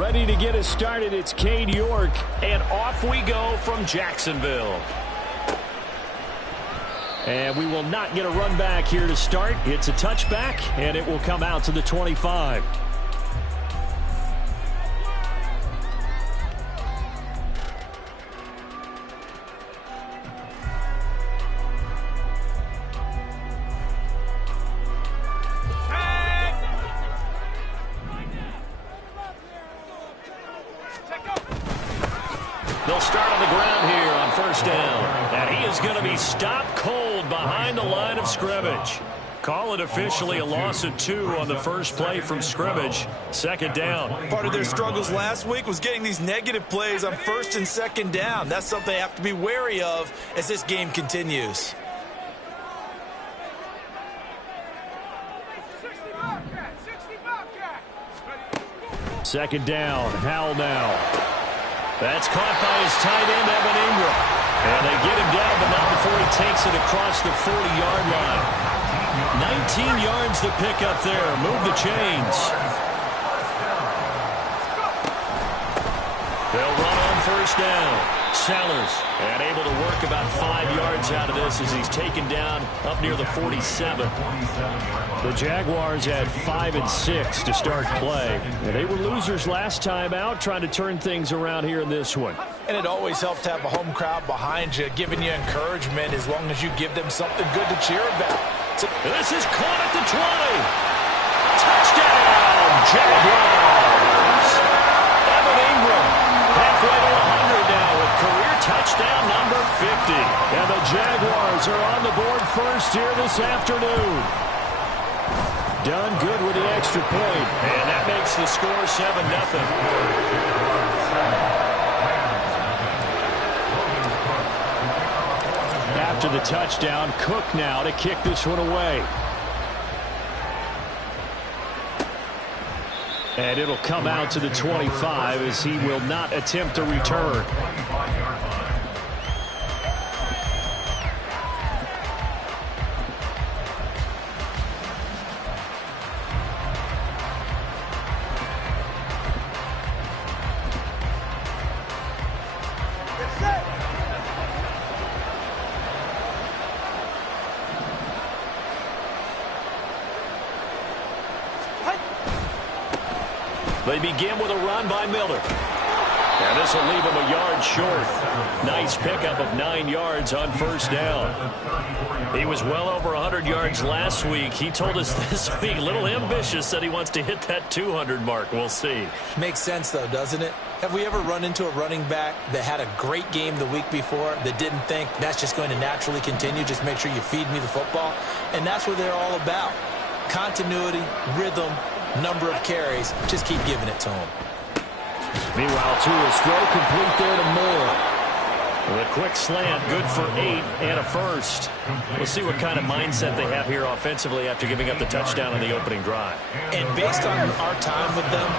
Ready to get us started, it's Cade York. And off we go from Jacksonville. And we will not get a run back here to start. It's a touchback, and it will come out to the 25. They'll start on the ground here on first down. And he is going to be stopped cold behind the line of scrimmage. Call it officially a loss of 2 on the first play from scrimmage. Second down. Part of their struggles last week was getting these negative plays on first and second down. That's something they have to be wary of as this game continues. Second down, Howell now. That's caught by his tight end, Evan Ingram. And they get him down, but not before he takes it across the 40-yard line. 19 yards to pick up there. Move the chains. They'll run on first down. Sellers, and able to work about 5 yards out of this as he's taken down up near the 47. The Jaguars had 5 and 6 to start play. And they were losers last time out, trying to turn things around here in this one. And it always helps to have a home crowd behind you, giving you encouragement as long as you give them something good to cheer about. This is caught at the 20. Touchdown, Jaguars. Evan Ingram, halfway to 100 now with career touchdown number 50. And the Jaguars are on the board first here this afternoon. Done good with the extra point. And that makes the score 7-0. After the touchdown, Cook now to kick this one away. And it'll come out to the 25 as he will not attempt a return. They begin with a run by Miller. And this will leave him a yard short. Nice pickup of 9 yards on first down. He was well over 100 yards last week. He told us this week, a little ambitious, that he wants to hit that 200 mark. We'll see. Makes sense, though, doesn't it? Have we ever run into a running back that had a great game the week before that didn't think that's just going to naturally continue? Just make sure you feed me the football. And that's what they're all about. Continuity, rhythm, number of carries. Just keep giving it to him. Meanwhile, Tua's throw complete there to Moore. With a quick slant, good for 8 and a first. We'll see what kind of mindset they have here offensively after giving up the touchdown on the opening drive. And based on our time with them,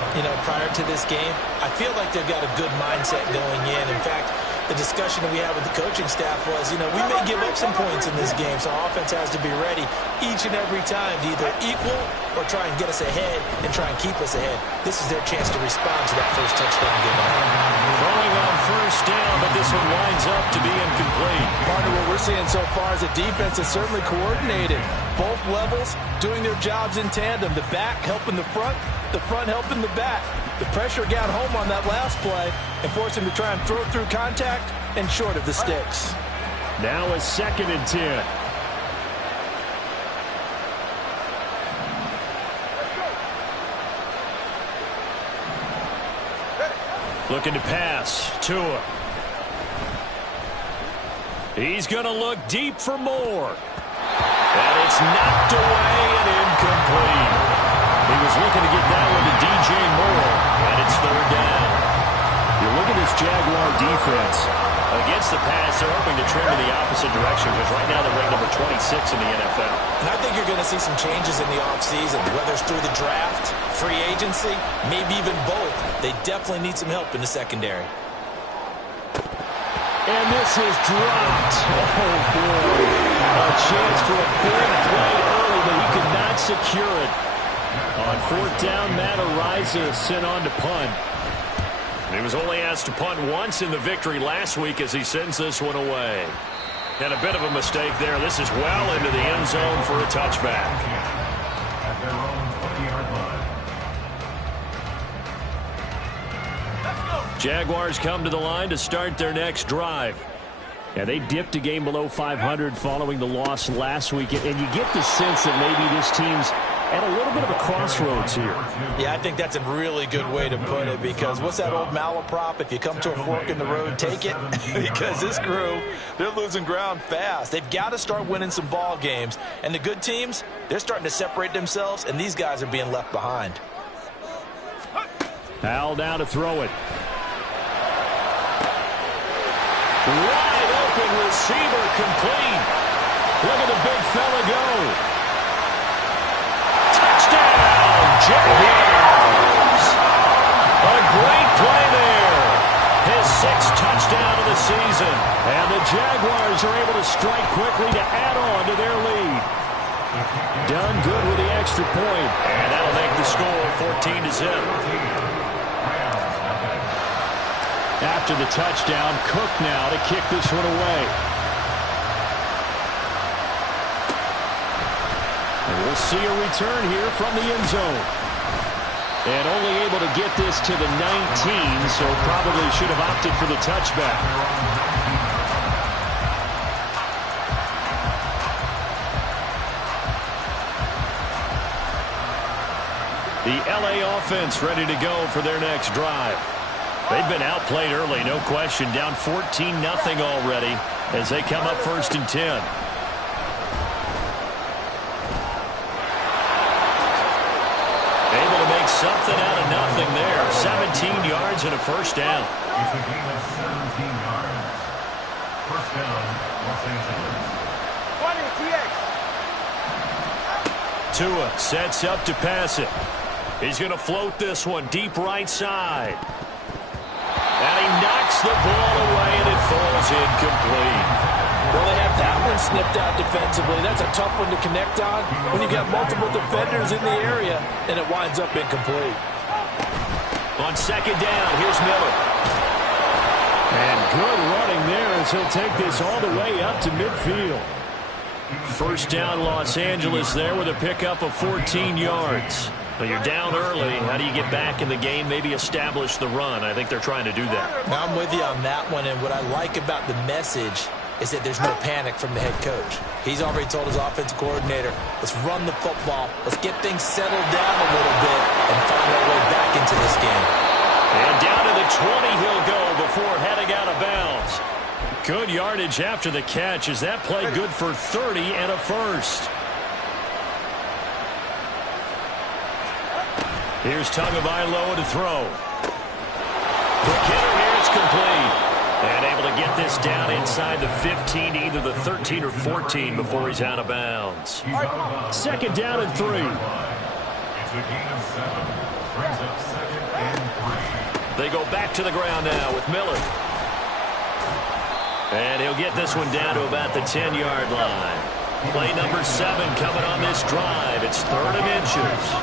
prior to this game, I feel like they've got a good mindset going in. In fact, the discussion that we had with the coaching staff was, we may give up some points in this game, so our offense has to be ready each and every time to either equal or try and get us ahead and try and keep us ahead. This is their chance to respond to that first touchdown given. Throwing on first down, but this one winds up to be incomplete. Part of what we're seeing so far is the defense is certainly coordinated. Both levels doing their jobs in tandem. The back helping the front helping the back. The pressure got home on that last play and forced him to try and throw through contact and short of the sticks. Now a 2nd and 10. Looking to pass. Tua. He's going to look deep for Moore. And it's knocked away and incomplete. He was looking to get that one to DJ Moore, and it's 3rd down. You look at this Jaguar defense. Against the pass, they're hoping to trim in the opposite direction because right now they're ranked number 26 in the NFL. And I think you're going to see some changes in the offseason, whether it's through the draft, free agency, maybe even both. They definitely need some help in the secondary. And this is dropped. Oh, boy. A chance for a big play early, but he could not secure it. On 4th down, Matt Araiza sent on to punt. He was only asked to punt once in the victory last week as he sends this one away. And a bit of a mistake there. This is well into the end zone for a touchback. Jaguars come to the line to start their next drive. Yeah, they dipped a game below 500 following the loss last week, and you get the sense that maybe this team's at a little bit of a crossroads here. Yeah, I think that's a really good way to put it, because what's that old malaprop? If you come to a fork in the road, take it. Because this crew, they're losing ground fast. They've got to start winning some ball games. And the good teams, they're starting to separate themselves, and these guys are being left behind. Al down to throw it. Wide open receiver, complete. Look at the big fella go. Touchdown, Jaguars. A great play there. His sixth touchdown of the season. And the Jaguars are able to strike quickly to add on to their lead. Done good with the extra point. And that'll make the score 14-0. After the touchdown, Cook now to kick this one away. And we'll see a return here from the end zone. And only able to get this to the 19, so probably should have opted for the touchback. The LA offense ready to go for their next drive. They've been outplayed early, no question. Down 14-0 already as they come up 1st and 10. Able to make something out of nothing there. 17 yards and a first down. It's a gain of 17 yards. First down, Los Angeles. Tua sets up to pass it. He's going to float this one deep right side. And he knocks the ball away, and it falls incomplete. Well, they have that one snipped out defensively. That's a tough one to connect on when you've got multiple defenders in the area, and it winds up incomplete. On second down, here's Miller. And good running there as he'll take this all the way up to midfield. First down, Los Angeles there with a pickup of 14 yards. Well, you're down early. How do you get back in the game, maybe establish the run? I think they're trying to do that. Now, I'm with you on that one, and what I like about the message is that there's no panic from the head coach. He's already told his offensive coordinator, let's run the football, let's get things settled down a little bit and find our way back into this game. And down to the 20 he'll go before heading out of bounds. Good yardage after the catch. Is that play good for 30 and a first? Here's Tagovailoa to throw. Quick hitter here, it's complete. And able to get this down inside the 15, either the 13 or 14 before he's out of bounds. Second down and 3. It's a gain of 7. Brings up 2nd and 3. They go back to the ground now with Miller. And he'll get this one down to about the 10-yard line. Play number 7 coming on this drive. It's 3rd and inches.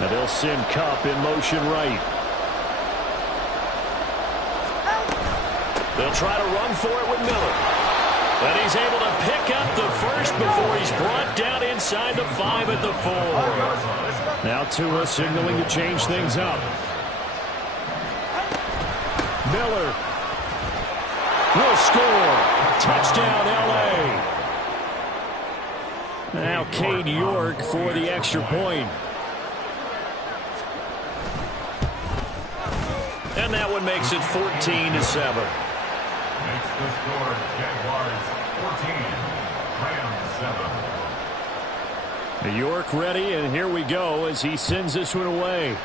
And they'll send Kupp in motion right. They'll try to run for it with Miller. And he's able to pick up the first before he's brought down inside the 5 at the 4. Now Tua signaling to change things up. Miller will score. Touchdown, L.A. Now Cade York for the extra point. And that one makes it 14-7. Makes the score Jaguars 14, Rams 7. York ready, and here we go as he sends this one away.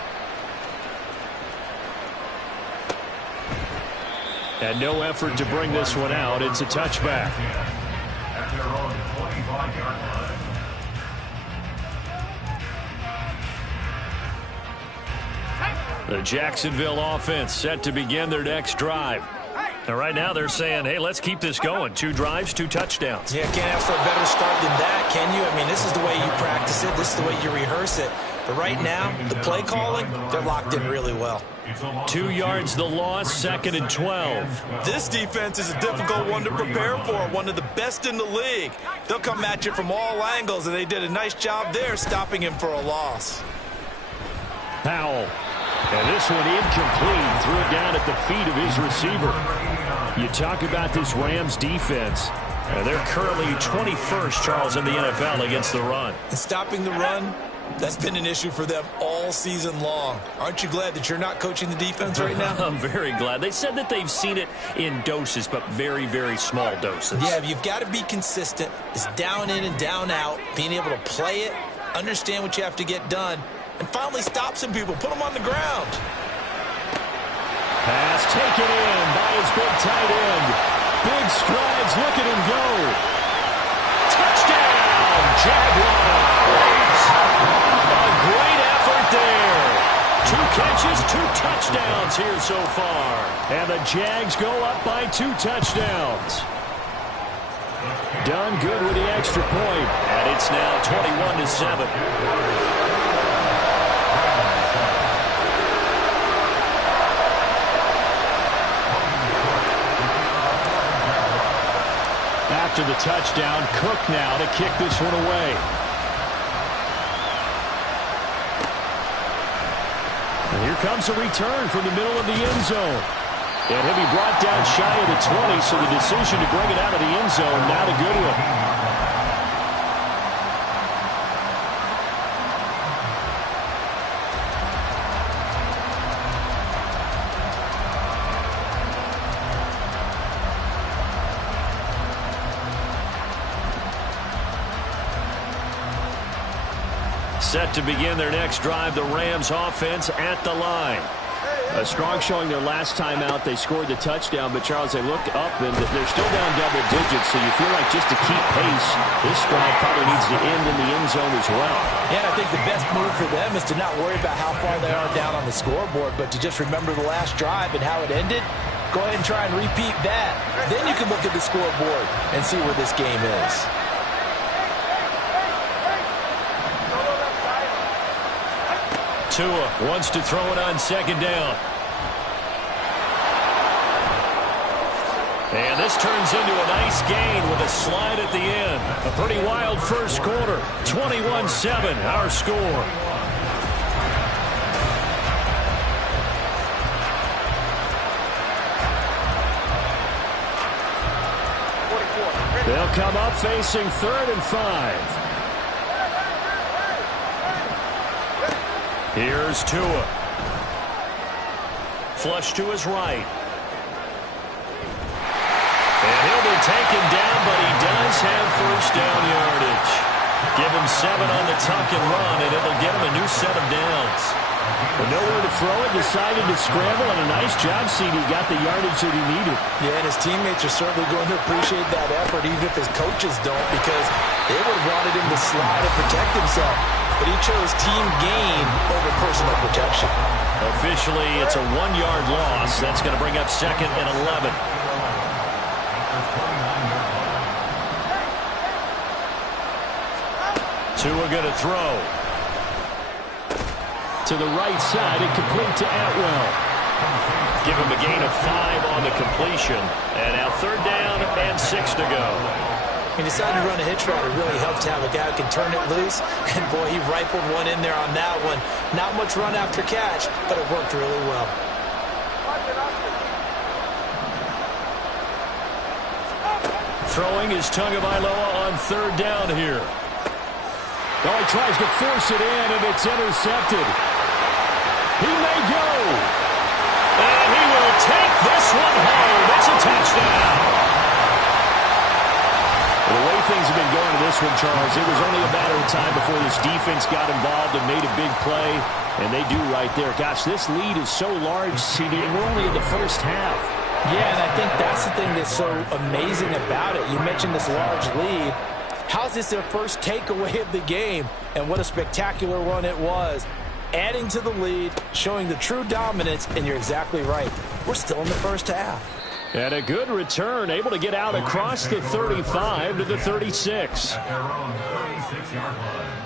And no effort to bring this one out. It's a touchback. At their own 25-yard line. The Jacksonville offense set to begin their next drive. And right now they're saying, hey, let's keep this going. 2 drives, 2 touchdowns. Yeah, can't ask for a better start than that, can you? I mean, this is the way you practice it. This is the way you rehearse it. But right now, the play calling, they're locked in really well. 2 yards the loss, 2nd and 12. This defense is a difficult one to prepare for, one of the best in the league. They'll come at you from all angles, and they did a nice job there stopping him for a loss. Powell. And this one incomplete. Threw it down at the feet of his receiver. You talk about this Rams defense. And they're currently 21st, Charles, in the NFL against the run. And stopping the run, that's been an issue for them all season long. Aren't you glad that you're not coaching the defense right now? I'm very glad. They said that they've seen it in doses, but very, very small doses. Yeah, you've got to be consistent. It's down in and down out, being able to play it, understand what you have to get done, and finally stop some people, put them on the ground. Pass taken in by his big tight end. Big strides, look at him go. Touchdown, Jaguars. A great effort there. 2 catches, 2 touchdowns here so far. And the Jags go up by 2 touchdowns. Done good with the extra point. And it's now 21-7. After the touchdown, Cook now to kick this one away. And here comes a return from the middle of the end zone. And he'll be brought down shy of the 20, so the decision to bring it out of the end zone, not a good one. Set to begin their next drive, the Rams offense at the line. A strong showing their last time out. They scored the touchdown, but Charles, they look up and they're still down double digits, so you feel like just to keep pace, this drive probably needs to end in the end zone as well. Yeah, and I think the best move for them is to not worry about how far they are down on the scoreboard, but to just remember the last drive and how it ended. Go ahead and try and repeat that. Then you can look at the scoreboard and see where this game is. Tua wants to throw it on 2nd down. And this turns into a nice gain with a slide at the end. A pretty wild first quarter. 21-7, our score. They'll come up facing 3rd and 5. Here's Tua. Flush to his right. And he'll be taken down, but he does have first down yardage. Give him 7 on the tuck and run, and it'll get him a new set of downs. With nowhere to throw it, decided to scramble, and a nice job, CD. Got the yardage that he needed. Yeah, and his teammates are certainly going to appreciate that effort, even if his coaches don't, because they would have wanted him to slide and protect himself. But he chose team gain over personal protection. Officially, it's a 1-yard loss. That's going to bring up 2nd and 11. Tua going to throw. To the right side and complete to Atwell. Give him a gain of 5 on the completion. And now 3rd down and 6 to go. He decided to run a hitch route. It really helps to have a guy who can turn it loose. And, boy, he rifled one in there on that one. Not much run after catch, but it worked really well. Throwing is Tagovailoa on 3rd down here. Oh, he tries to force it in, and it's intercepted. He may go. And he will take this one home. It's a touchdown. The way things have been going to this one, Charles, it was only a matter of time before this defense got involved and made a big play, and they do right there. Gosh, this lead is so large, CD, and we're only in the first half. Yeah, and I think that's the thing that's so amazing about it. You mentioned this large lead. How's this their first takeaway of the game? And what a spectacular one it was. Adding to the lead, showing the true dominance, and you're exactly right. We're still in the first half. And a good return, able to get out across the 35 to the 36. At their own 36-yard line.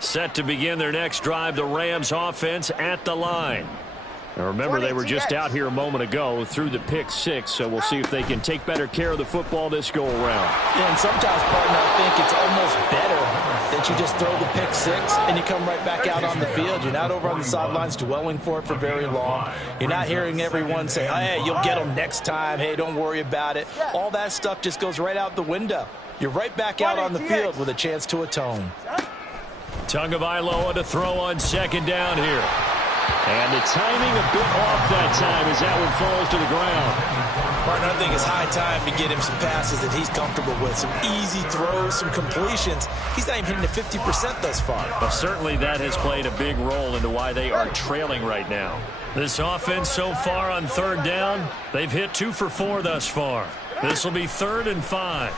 Set to begin their next drive, the Rams offense at the line. Now remember, they were just out here a moment ago through the pick six, so we'll see if they can take better care of the football this go around. Yeah, and sometimes, partner, I think it's almost better that you just throw the pick six and you come right back out on the field. You're not over on the sidelines dwelling for it for very long. You're not hearing everyone say, hey, you'll get them next time. Hey, don't worry about it. All that stuff just goes right out the window. You're right back out on the field with a chance to atone. Tagovailoa to throw on second down here. And the timing a bit off that time as that one falls to the ground. Partner, I think it's high time to get him some passes that he's comfortable with. Some easy throws, some completions. He's not even hitting the 50% thus far. Well, certainly that has played a big role into why they are trailing right now. This offense so far on third down, they've hit 2 for 4 thus far. This will be 3rd and 5.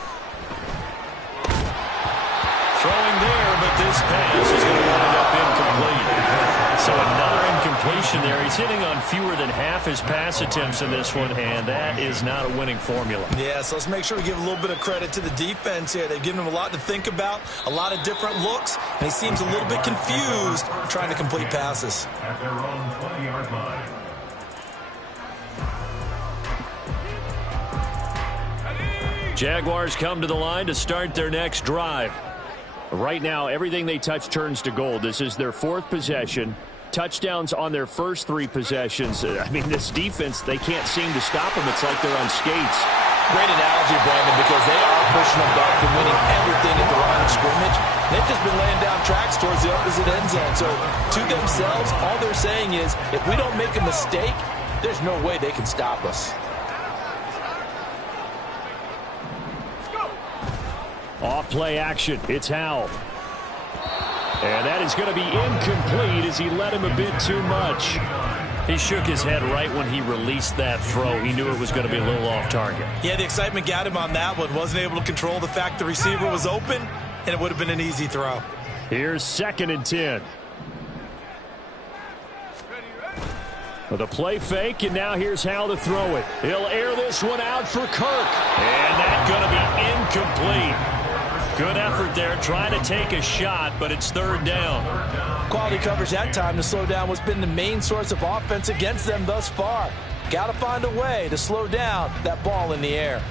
Throwing there, but this pass is going to wind up incomplete. So another incompletion there. He's hitting on fewer than half his pass attempts in this one, and that is not a winning formula. Yeah, so let's make sure we give a little bit of credit to the defense here. They've given him a lot to think about, a lot of different looks, and he seems a little bit confused trying to complete passes. At their own 20-yard line. Jaguars come to the line to start their next drive. Right now, everything they touch turns to gold. This is their 4th possession. Touchdowns on their first 3 possessions. I mean, this defense, they can't seem to stop them. It's like they're on skates. Great analogy, Brandon, because they are pushing them back and winning everything at the line of scrimmage. They've just been laying down tracks towards the opposite end zone. So to themselves, all they're saying is, if we don't make a mistake, there's no way they can stop us. Off play action. It's Howell. And that is going to be incomplete as he led him a bit too much. He shook his head right when he released that throw. He knew it was going to be a little off target. Yeah, the excitement got him on that one. Wasn't able to control the fact the receiver was open, and it would have been an easy throw. Here's 2nd and 10. With a play fake, and now here's how to throw it. He'll air this one out for Kirk. And that's going to be incomplete. Good effort there, trying to take a shot, but it's 3rd down. Quality coverage that time to slow down what's been the main source of offense against them thus far. Got to find a way to slow down that ball in the air.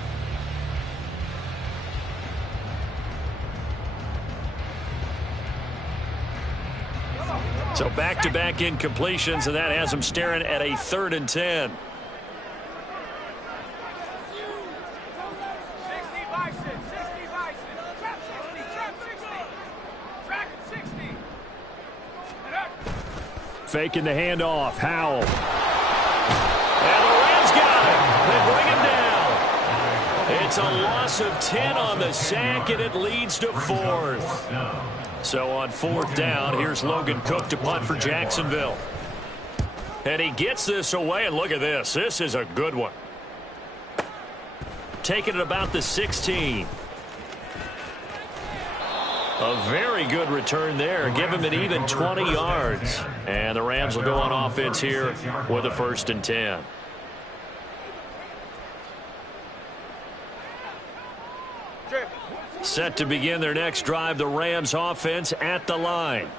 So back-to-back incompletions, and that has them staring at a 3rd and 10. Faking the handoff. Howell. And the Rams got him. They bring him down. It's a loss of 10 on the sack, and it leads to 4th. So on 4th down, here's Logan Cook to punt for Jacksonville. And he gets this away, and look at this. This is a good one. Taking it about the 16. A very good return there. Give him an even 20 yards. And the Rams will go on offense here with a 1st and 10. Set to begin their next drive, the Rams offense at the line.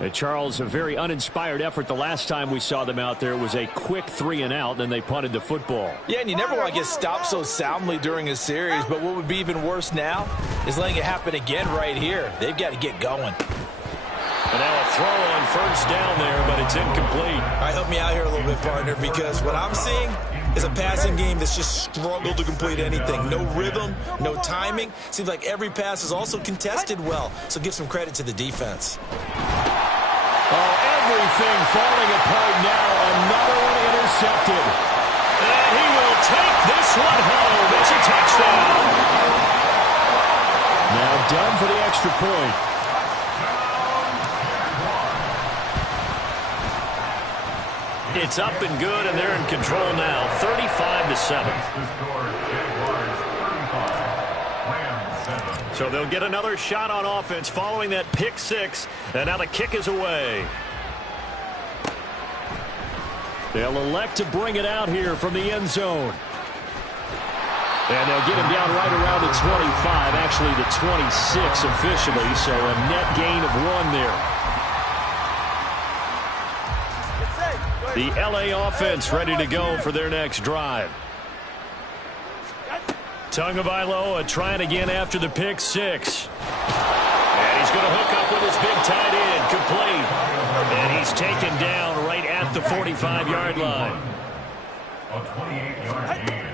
And Charles, a very uninspired effort the last time we saw them out there. It was a quick 3 and out, then they punted the football. Yeah, and you never want to get stopped so soundly during a series, but what would be even worse now is letting it happen again right here. They've got to get going. And now a throw on 1st down there, but it's incomplete. All right, help me out here a little bit, partner, because what I'm seeing is a passing game that's just struggled to complete anything. No rhythm, no timing. Seems like every pass is also contested well, so give some credit to the defense. Oh, everything falling apart now. Another one intercepted. And he will take this one home. It's a touchdown. Now done for the extra point. It's up and good, and they're in control now, 35-7. So they'll get another shot on offense following that pick six, and now the kick is away. They'll elect to bring it out here from the end zone. And they'll get him down right around the 25, actually the 26 officially, so a net gain of 1 there. The L.A. offense ready to go for their next drive. Tagovailoa trying again after the pick six. And he's going to hook up with his big tight end, complete. And he's taken down right at the 45-yard line. A 28-yard gain.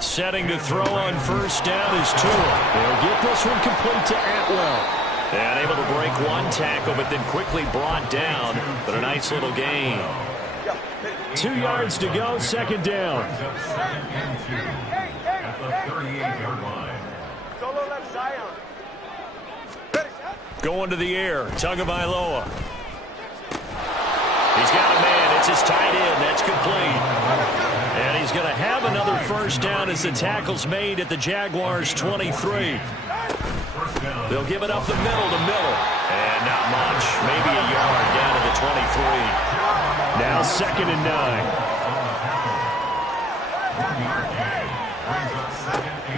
Setting to throw on first down is Tua. They'll get this one complete to Atwell. And able to break one tackle, but then quickly brought down. But a nice little gain. 2 yards to go, second down. At the 38-yard line. Going to the air, Tagovailoa. He's got a man. It's his tight end. That's complete. And he's going to have another first down as the tackle's made at the Jaguars' 23. They'll give it up the middle to Miller. And not much. Maybe a yard down to the 23. Now 2nd and 9.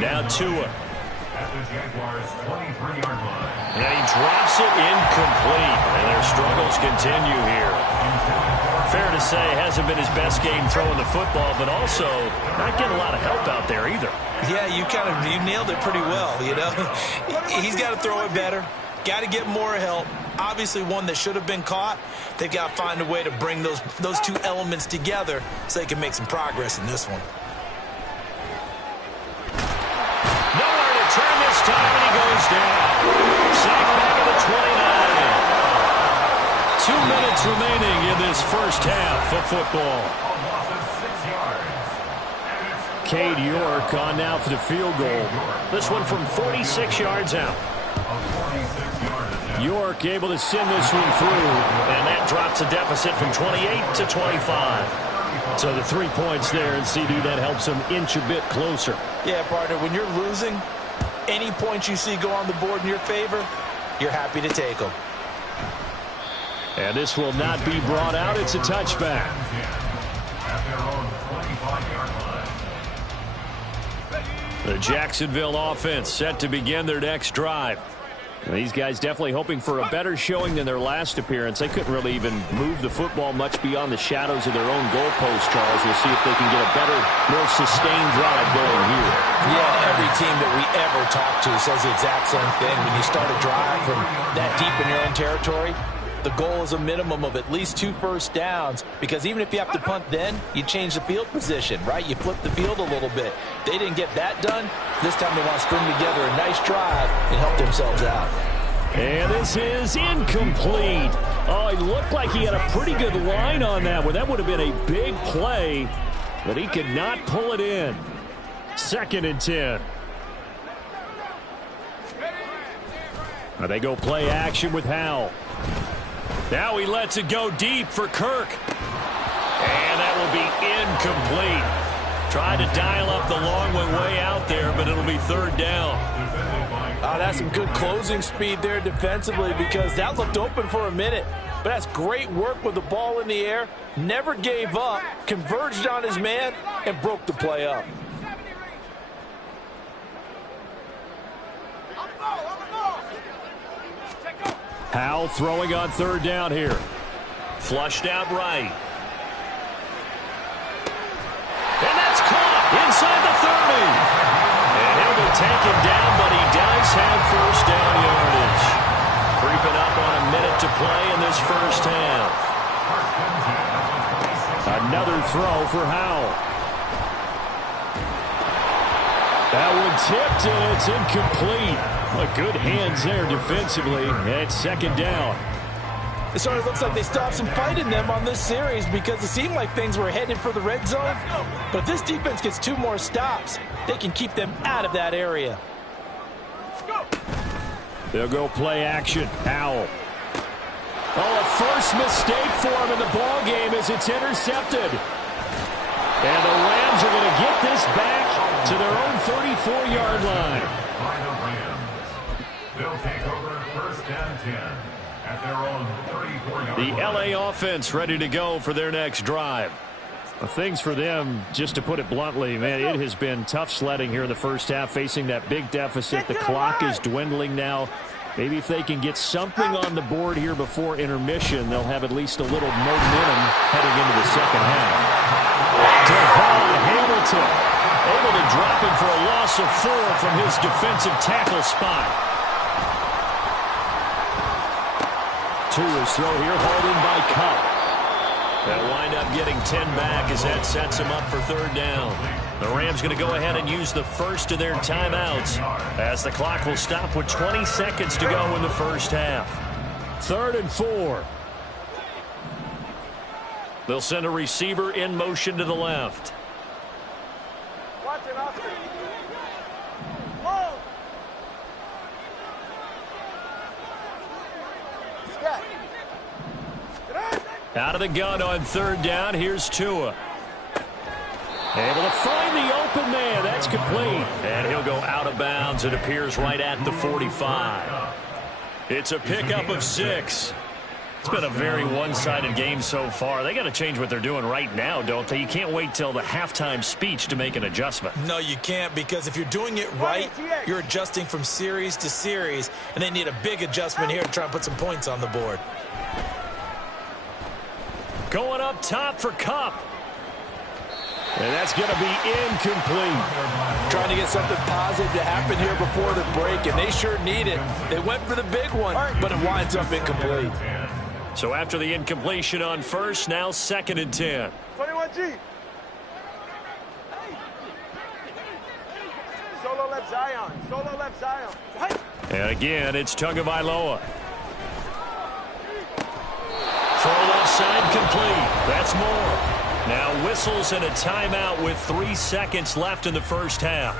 Now Tua. At the Jaguars' 23-yard line. And he drops it incomplete. And their struggles continue here. Fair to say, hasn't been his best game throwing the football, but also not getting a lot of help out there either. Yeah, you nailed it pretty well, you know. He's got to throw it better. Got to get more help. Obviously one that should have been caught. They've got to find a way to bring those two elements together so they can make some progress in this one. Nowhere to turn this time, and he goes down. Sacked back at the 29. 2 minutes remaining in this first half of football. Cade York on now for the field goal. This one from 46 yards out. York able to send this one through, and that drops a deficit from 28 to 25. So the 3 points there, and CD, that helps them inch a bit closer. Yeah, partner, when you're losing, any points you see go on the board in your favor, you're happy to take them. And this will not be brought out. It's a touchback. At their own 25-yard line. The Jacksonville offense set to begin their next drive. These guys definitely hoping for a better showing than their last appearance. They couldn't really even move the football much beyond the shadows of their own goalpost, Charles. We'll see if they can get a better, more sustained drive going here. Yeah, every team that we ever talk to says the exact same thing. When you start a drive from that deep in your own territory, the goal is a minimum of at least 2 first downs, because even if you have to punt then, you change the field position, right? You flip the field a little bit. They didn't get that done. This time they want to string together a nice drive and help themselves out. And this is incomplete. Oh, it looked like he had a pretty good line on that one. That would have been a big play, but he could not pull it in. 2nd and 10. Now they go play action with Howell. Now he lets it go deep for Kirk. And that will be incomplete. Tried to dial up the long way out there, but it'll be 3rd down. Oh, that's some good closing speed there defensively, because that looked open for a minute. But that's great work with the ball in the air. Never gave up, converged on his man, and broke the play up. Howell throwing on 3rd down here. Flushed out right. And that's caught inside the 30. And he'll be taken down, but he does have first down yardage. Creeping up on a minute to play in this first half. Another throw for Howell. That one tipped, and it's incomplete. Good hands there defensively. It's 2nd down. It sort of looks like they stopped some fight in them on this series, because it seemed like things were headed for the red zone. But if this defense gets 2 more stops, they can keep them out of that area. They'll go play action. Howell. Oh, a first mistake for him in the ball game as it's intercepted. And the Rams are going to get this back to their own 34-yard line. By the Rams. They'll take over first and 10 at their own 34-yard line. The LA offense ready to go for their next drive. Things for them, just to put it bluntly, man, it has been tough sledding here in the first half, facing that big deficit. The clock is dwindling now. Maybe if they can get something on the board here before intermission, they'll have at least a little momentum heading into the second half. Devon Hamilton able to drop him for a loss of 4 from his defensive tackle spot. To his throw here, hauled in by Cup. They'll wind up getting 10 back as that sets him up for third down. The Rams going to go ahead and use the first of their timeouts as the clock will stop with 20 seconds to go in the first half. 3rd and 4. They'll send a receiver in motion to the left. Watch it, Austin. Out of the gun on 3rd down. Here's Tua. Able to find the open man. That's complete. And he'll go out of bounds. It appears right at the 45. It's a pickup of 6. It's been a very one-sided game so far. They got to change what they're doing right now, don't they? You can't wait till the halftime speech to make an adjustment. No, you can't, because if you're doing it right, you're adjusting from series to series, and they need a big adjustment here to try and put some points on the board. Going up top for Cup. And that's going to be incomplete. Trying to get something positive to happen here before the break, and they sure need it. They went for the big one, but it winds up incomplete. So after the incompletion on first, now 2nd and 10. 21G. Solo left Zion. Solo left Zion. And again, it's Tagovailoa. Throw left side complete. That's more. Now whistles and a timeout with 3 seconds left in the first half.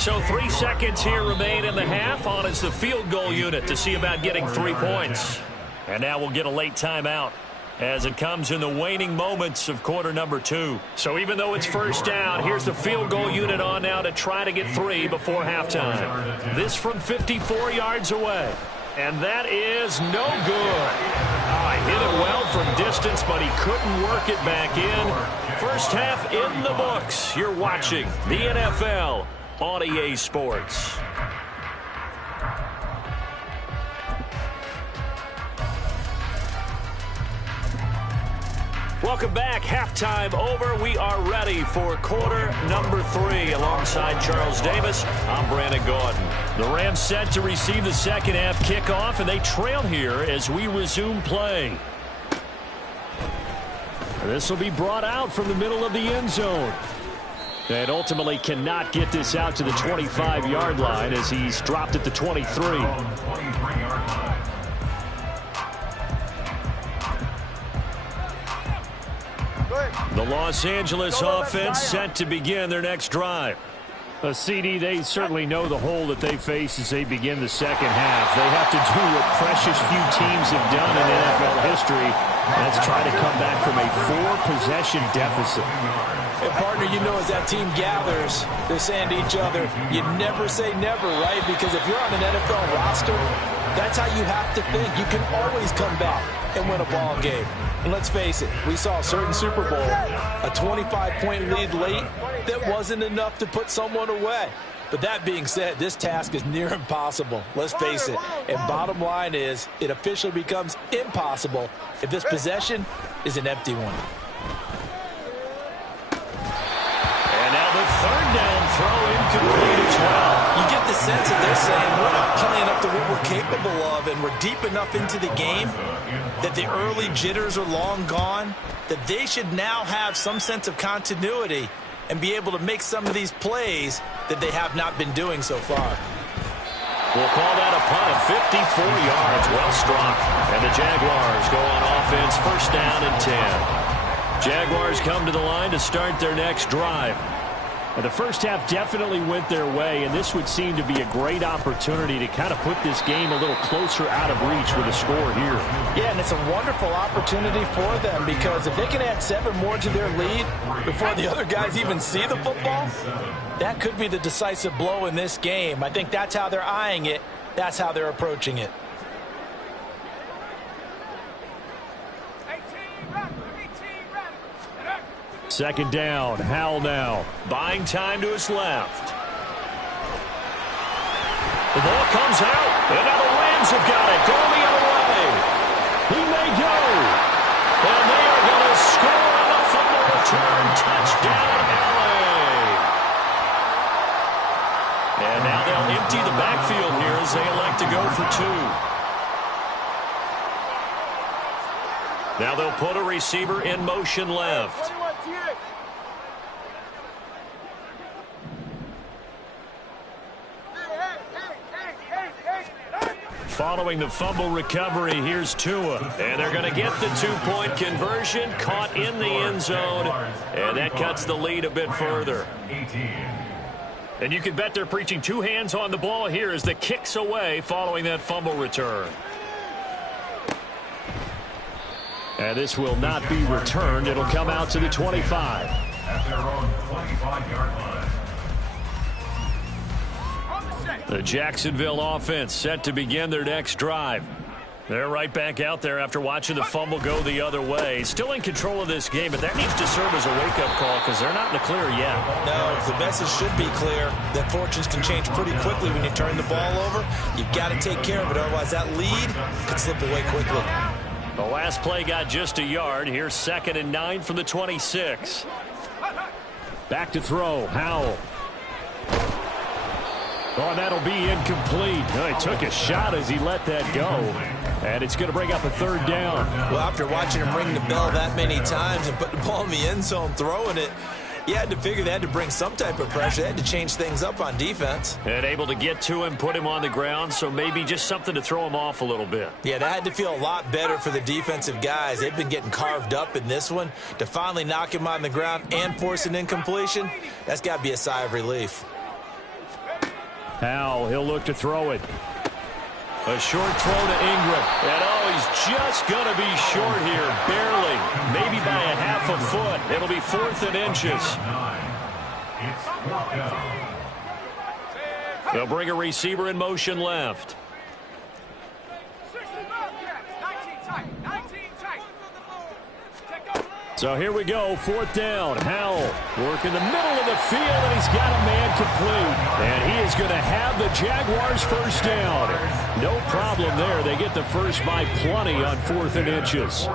So 3 seconds here remain in the half. On is the field goal unit to see about getting 3 points. And now we'll get a late timeout as it comes in the waning moments of quarter number 2. So even though it's first down, here's the field goal unit on now to try to get 3 before halftime. This from 54 yards away. And that is no good. Hit it well from distance, but he couldn't work it back in. First half in the books. You're watching the NFL on EA Sports. Welcome back. Halftime over. We are ready for quarter number 3. Alongside Charles Davis, I'm Brandon Gordon. The Rams set to receive the second half kickoff, and they trail here as we resume play. This will be brought out from the middle of the end zone. And ultimately cannot get this out to the 25-yard line as he's dropped at the 23. The Los Angeles offense set to begin their next drive. CD, they certainly know the hole that they face as they begin the second half. They have to do what precious few teams have done in NFL history. That's try to come back from a 4-possession deficit. And partner, you know, as that team gathers, they're saying to each other, you never say never, right? Because if you're on an NFL roster, that's how you have to think. You can always come back and win a ball game. And let's face it, we saw a certain Super Bowl, a 25-point lead late that wasn't enough to put someone away. But that being said, this task is near impossible. Let's face it. And bottom line is, it officially becomes impossible if this possession is an empty one. And now the third down throw incomplete as well. You get the sense that they're saying we're not playing up to what we're capable of, and we're deep enough into the game that the early jitters are long gone, that they should now have some sense of continuity and be able to make some of these plays that they have not been doing so far. We'll call that a punt of 54 yards. Well struck. And the Jaguars go on offense, first down and 10. Jaguars come to the line to start their next drive. And the first half definitely went their way, and this would seem to be a great opportunity to kind of put this game a little closer out of reach with a score here. Yeah, and it's a wonderful opportunity for them because if they can add 7 more to their lead before the other guys even see the football, that could be the decisive blow in this game. I think that's how they're eyeing it. That's how they're approaching it. Second down, Howell now. Buying time to his left. The ball comes out, and now the Rams have got it. Going the other way. He may go. And they are going to score on a fumble return. Touchdown, LA. And now they'll empty the backfield here as they elect to go for 2. Now they'll put a receiver in motion left. Following the fumble recovery, here's Tua. And they're going to get the 2-point conversion, caught in the end zone, and that cuts the lead a bit further. And you can bet they're preaching 2 hands on the ball here as the kick's away following that fumble return. And this will not be returned. It'll come out to the 25. At their own 25-yard line. The Jacksonville offense set to begin their next drive. They're right back out there after watching the fumble go the other way. Still in control of this game, but that needs to serve as a wake-up call because they're not in the clear yet. No, the message should be clear that fortunes can change pretty quickly when you turn the ball over. You've got to take care of it, otherwise that lead could slip away quickly. The last play got just a yard. Here's 2nd and 9 from the 26. Back to throw, Howell. Oh, that'll be incomplete. Oh, he took a shot as he let that go. And it's going to bring up a 3rd down. Well, after watching him ring the bell that many times and put the ball in the end zone, throwing it, you had to figure they had to bring some type of pressure. They had to change things up on defense. And able to get to him, put him on the ground, so maybe just something to throw him off a little bit. Yeah, that had to feel a lot better for the defensive guys. They've been getting carved up in this one. To finally knock him on the ground and force an incompletion, that's got to be a sigh of relief. Howell, he'll look to throw it. A short throw to Ingram. And he's just going to be short here, barely. Maybe by a half a foot. It'll be 4th and inches. They'll bring a receiver in motion left. So here we go, 4th down. Howell working the middle of the field, and he's got a man complete. And he is going to have the Jaguars first down. No problem there. They get the first by plenty on 4th and inches.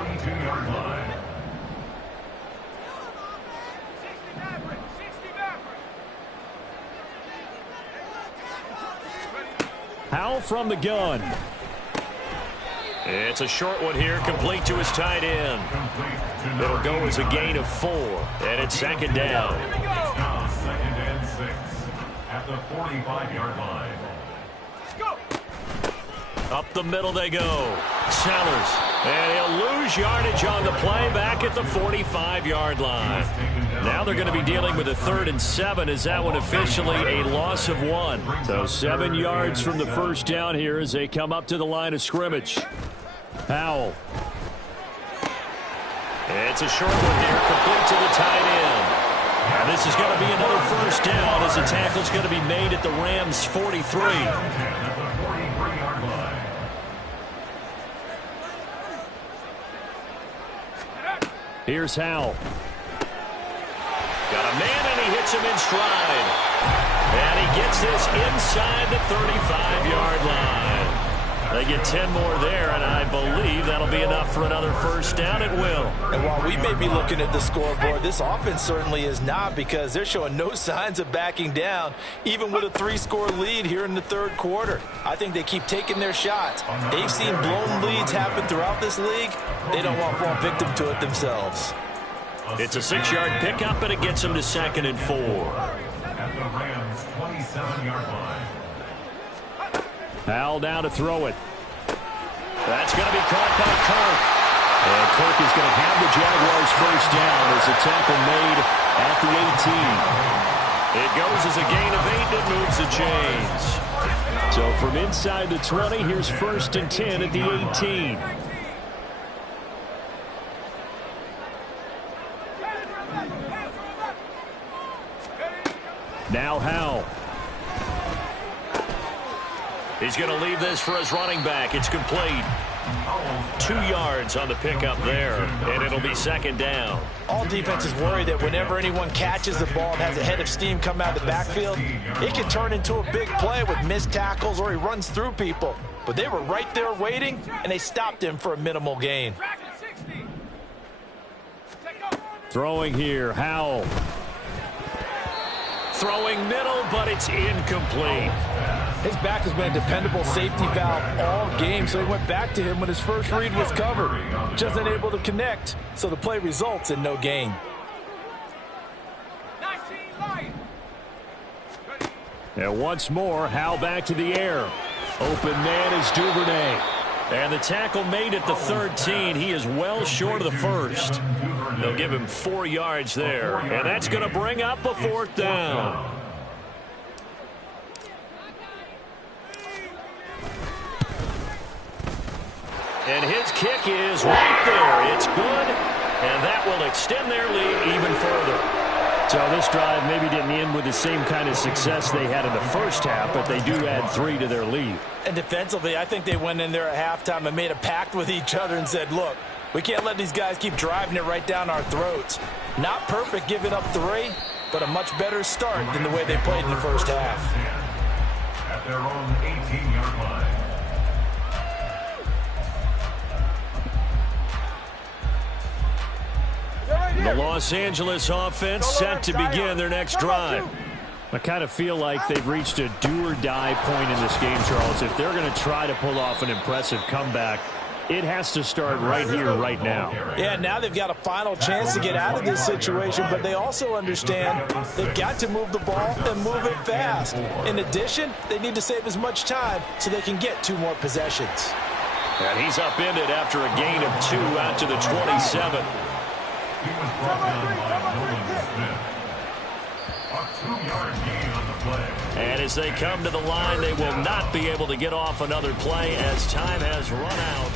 Howell from the gun. It's a short one here, complete to his tight end. It'll go as a gain of 4, and it's 2nd down. It's now 2nd and 6 at the 45-yard line. Up the middle they go. Sellers. And he'll lose yardage on the play back at the 45-yard line. Now they're going to be dealing with a 3rd and 7 as that one officially a loss of 1. So 7 yards from the first down here as they come up to the line of scrimmage. Howell. It's a short one here, complete to the tight end. And this is going to be another first down as the tackle's going to be made at the Rams' 43. Here's Howell. Got a man, and he hits him in stride. And he gets this inside the 35-yard line. They get 10 more there, and I believe that'll be enough for another first down. It will. And while we may be looking at the scoreboard, this offense certainly is not, because they're showing no signs of backing down, even with a 3-score lead here in the 3rd quarter. I think they keep taking their shots. They've seen blown leads happen throughout this league. They don't want to fall victim to it themselves. It's a 6-yard pickup, and it gets them to 2nd and 4. At the Rams' 27-yard line. Howell down to throw it. That's going to be caught by Kirk. And Kirk is going to have the Jaguars first down as the tackle made at the 18. It goes as a gain of 8 and moves the chains. So from inside the 20, here's 1st and 10 at the 18. Now Howell. He's going to leave this for his running back. It's complete. 2 yards on the pickup there, and it'll be 2nd down. All defenses worry that whenever anyone catches the ball and has a head of steam come out of the backfield, it can turn into a big play with missed tackles or he runs through people. But they were right there waiting, and they stopped him for a minimal gain. Throwing here, Howell. Throwing middle, but it's incomplete. His back has been a dependable safety valve all game, so he went back to him when his first read was covered. Just unable to connect, so the play results in no gain. And once more, Howell back to the air. Open man is Duvernay. And the tackle made at the 13. He is well short of the first. They'll give him 4 yards there, and that's going to bring up a 4th down. And his kick is right there. It's good, and that will extend their lead even further. So this drive maybe didn't end with the same kind of success they had in the first half, but they do add 3 to their lead. And defensively, I think they went in there at halftime and made a pact with each other and said, look, we can't let these guys keep driving it right down our throats. Not perfect giving up 3, but a much better start than the way they played in the first half. At their own 18-yard line. The Los Angeles offense set to begin their next drive. I kind of feel like they've reached a do-or-die point in this game, Charles. If they're going to try to pull off an impressive comeback, it has to start right here, right now. Yeah, now they've got a final chance to get out of this situation, but they also understand they've got to move the ball and move it fast. In addition, they need to save as much time so they can get 2 more possessions. And he's upended after a gain of 2 out to the 27. He was brought down by Nolan Smith. A 2-yard gain on the play. And as they come to the line, they will not be able to get off another play as time has run out.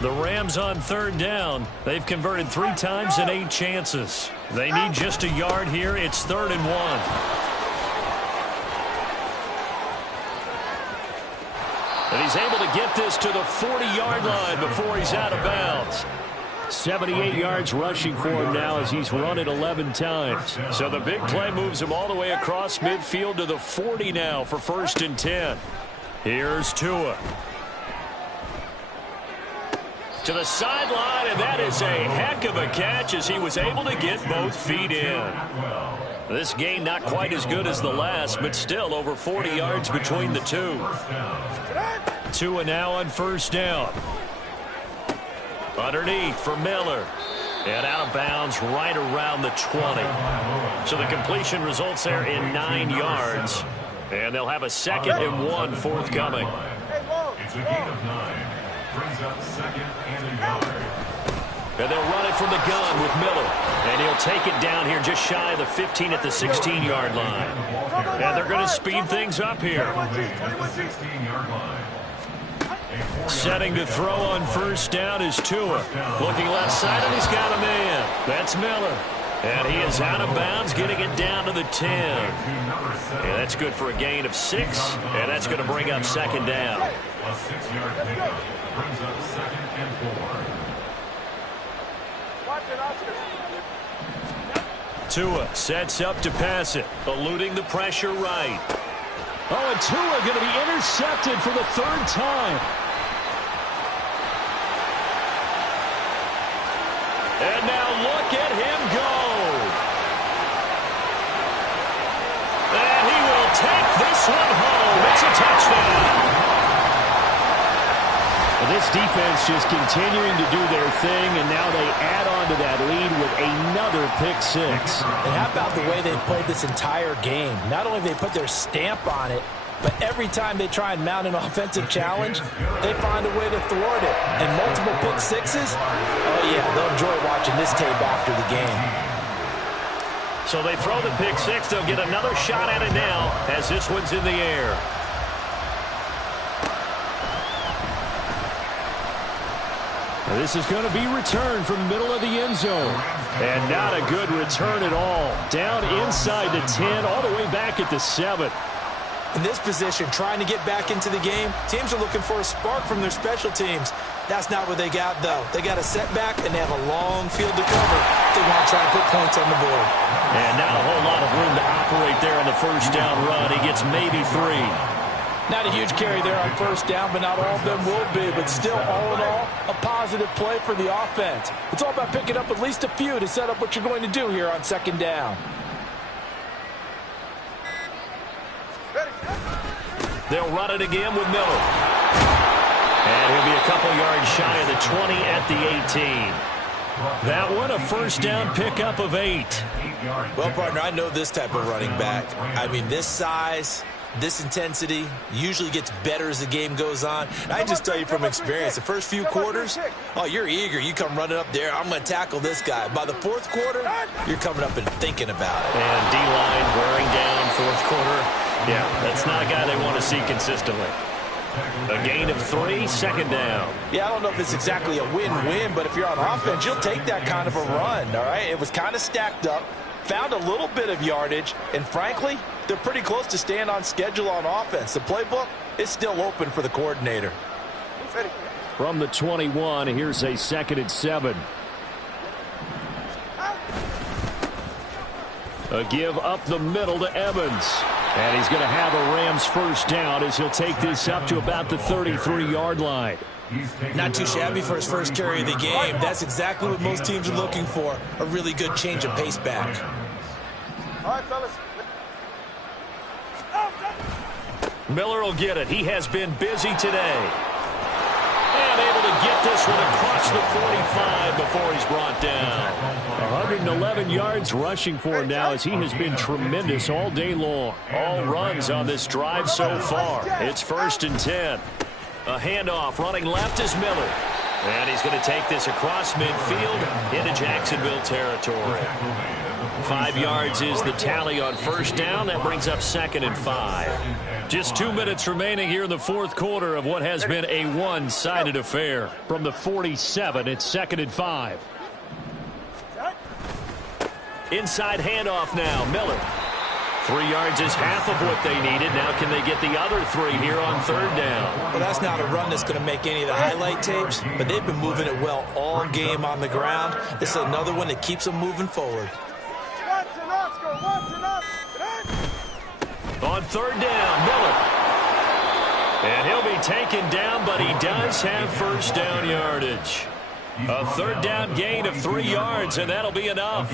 The Rams on 3rd down. They've converted 3 times and 8 chances. They need just a yard here. It's 3rd and 1. And he's able to get this to the 40-yard line before he's out of bounds. 78 yards rushing for him now as he's run it 11 times. So the big play moves him all the way across midfield to the 40 now for 1st and 10. Here's Tua. To the sideline, and that is a heck of a catch as he was able to get both feet in. This gain not quite as good as the last, but still over 40 yards between the two. Tua now on 1st down. Underneath for Miller. And out of bounds right around the 20. So the completion results there in 9 yards. And they'll have a 2nd and 1 forthcoming. It's a gain of 9. Brings up 2nd and a yard. And they'll run it from the gun with Miller. And he'll take it down here just shy of the 15 at the 16-yard line. And they're going to speed things up here. At the 16-yard line. Setting to throw on 1st down is Tua. Looking left side, and he's got a man. That's Miller. And he is out of bounds, getting it down to the 10. And that's good for a gain of 6. And that's going to bring up 2nd down. A 6-yard pickup brings up 2nd and 4. Tua sets up to pass it, eluding the pressure right. Oh, and Tua going to be intercepted for the 3rd time. And now look at him go. And he will take this one home. It's a touchdown. Well, this defense just continuing to do their thing, and now they add on to that lead with another pick 6. And how about the way they've played this entire game? Not only have they put their stamp on it, But every time they try and mount an offensive challenge, they find a way to thwart it. And multiple pick sixes, oh yeah, they'll enjoy watching this tape after the game. So they throw the pick six. They'll get another shot at it now as this one's in the air. This is going to be returned from the middle of the end zone. And not a good return at all. Down inside the 10, all the way back at the 7. In this position, trying to get back into the game, teams are looking for a spark from their special teams. That's not what they got, though. They got a setback, and they have a long field to cover. They want to try to put points on the board. And not a whole lot of room to operate there on the first down run. He gets maybe 3. Not a huge carry there on first down, but not all of them will be. But still, all in all, a positive play for the offense. It's all about picking up at least a few to set up what you're going to do here on second down. They'll run it again with Miller. And he'll be a couple yards shy of the 20 at the 18. That one, a first down pickup of 8. Well, partner, I know this type of running back. I mean, this size, this intensity usually gets better as the game goes on. And I just tell you from experience, the first few quarters, oh, you're eager. You come running up there, I'm going to tackle this guy. By the fourth quarter, you're coming up and thinking about it. And D-line wearing down fourth quarter. Yeah, that's not a guy they want to see consistently. A gain of 3, second down. Yeah, I don't know if it's exactly a win-win, but if you're on offense, you'll take that kind of a run, all right? It was kind of stacked up, found a little bit of yardage, and frankly, they're pretty close to staying on schedule on offense. The playbook is still open for the coordinator. From the 21, here's a 2nd and 7. A give up the middle to Evans. And he's going to have a Rams first down as he'll take this up to about the 33-yard line. Not too shabby for his first carry of the game. That's exactly what most teams are looking for, a really good change of pace back. All right, fellas. Miller will get it. He has been busy today. And able to get this one across the 45 before he's brought down. 111 yards rushing for him now as he has been tremendous all day long. All runs on this drive so far. It's 1st and 10. A handoff running left is Miller. And he's going to take this across midfield into Jacksonville territory. 5 yards is the tally on first down. That brings up 2nd and 5. Just 2 minutes remaining here in the fourth quarter of what has been a one-sided affair. From the 47, it's 2nd and 5. Inside handoff now, Miller. 3 yards is half of what they needed. Now can they get the other 3 here on third down? Well, that's not a run that's going to make any of the highlight tapes, but they've been moving it well all game on the ground. This is another one that keeps them moving forward. On third down, Miller. And he'll be taken down, but he does have first down yardage. A third down gain of 3 yards, and that'll be enough.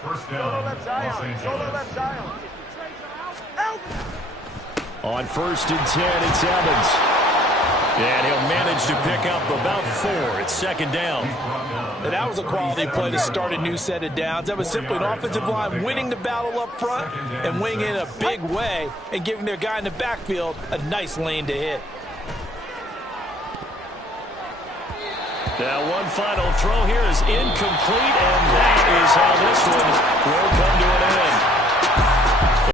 First down, left Zion. On 1st and 10, it's Evans. And he'll manage to pick up about 4. It's 2nd down. And that was a quality play to start a new set of downs. That was simply an offensive line winning the battle up front and winning in a big way and giving their guy in the backfield a nice lane to hit. Now one final throw here is incomplete, and that is how this one will come to an end.